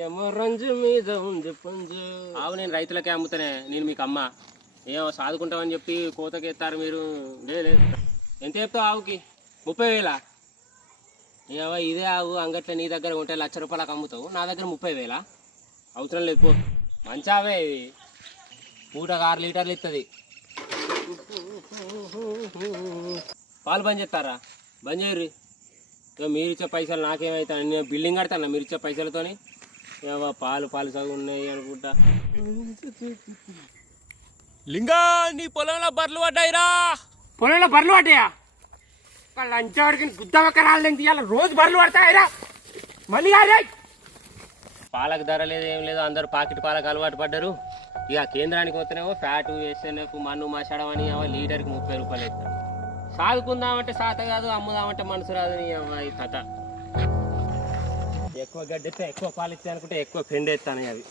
ఏమో రంజు మీద ఉంది పుంజు. ఆవు నేను రైతులకే అమ్ముతానే, నేను మీకు అమ్మ. ఏమో సాదుకుంటామని చెప్పి కోతకి ఎత్తారు మీరు. లేదు ఎంత చెప్తావు ఆవుకి? 30,000. ఏమో ఇదే ఆవు అంగట్లో నీ దగ్గర ఉంటే ₹1,00,000 అమ్ముతావు, నా దగ్గర 30,000. అవసరం లేదు పో. మంచి ఆవే ఇవి, పూటకు 6 లీటర్లు ఇస్తుంది. పాలు బంద్ చేస్తారా? బంద్ చేయరు. ఇక మీరు ఇచ్చే పైసలు నాకేమవుతాను, నేను బిల్డింగ్ కడతాను మీరు ఇచ్చే పైసలతోని. ఏమో పాలు చదువు ఉన్నాయి అనుకుంటా. లింగా నీ పొలంలో బర్రెలు పడ్డాయిరా. పొలంలో బర్రెలు పడ్డాయా? లంచాడికి గుద్దవక్క రాలేని తీయాలి, రోజు బర్రెలు పడతాయిరా. మళ్ళీ పాలకు ధర లేదు ఏం లేదు, అందరూ పాకెట్ పాలకు అలవాటు పడ్డారు. ఇక కేంద్రానికి వస్తేనేమో ఫ్యాటు, ఎస్ఎన్ఎఫ్, మన్ను మషడం అని లీటర్కి ₹30 ఇస్తారు. సాదుకుందామంటే సాత కాదు, అమ్ముదామంటే మనసు రాదు. నీ అమ్మాయి కథ. ఎక్కువ గడ్డి ఎత్తే ఎక్కువ పాలు ఇస్తాయి అనుకుంటే ఎక్కువ పెండ్ ఎత్తాను అవి.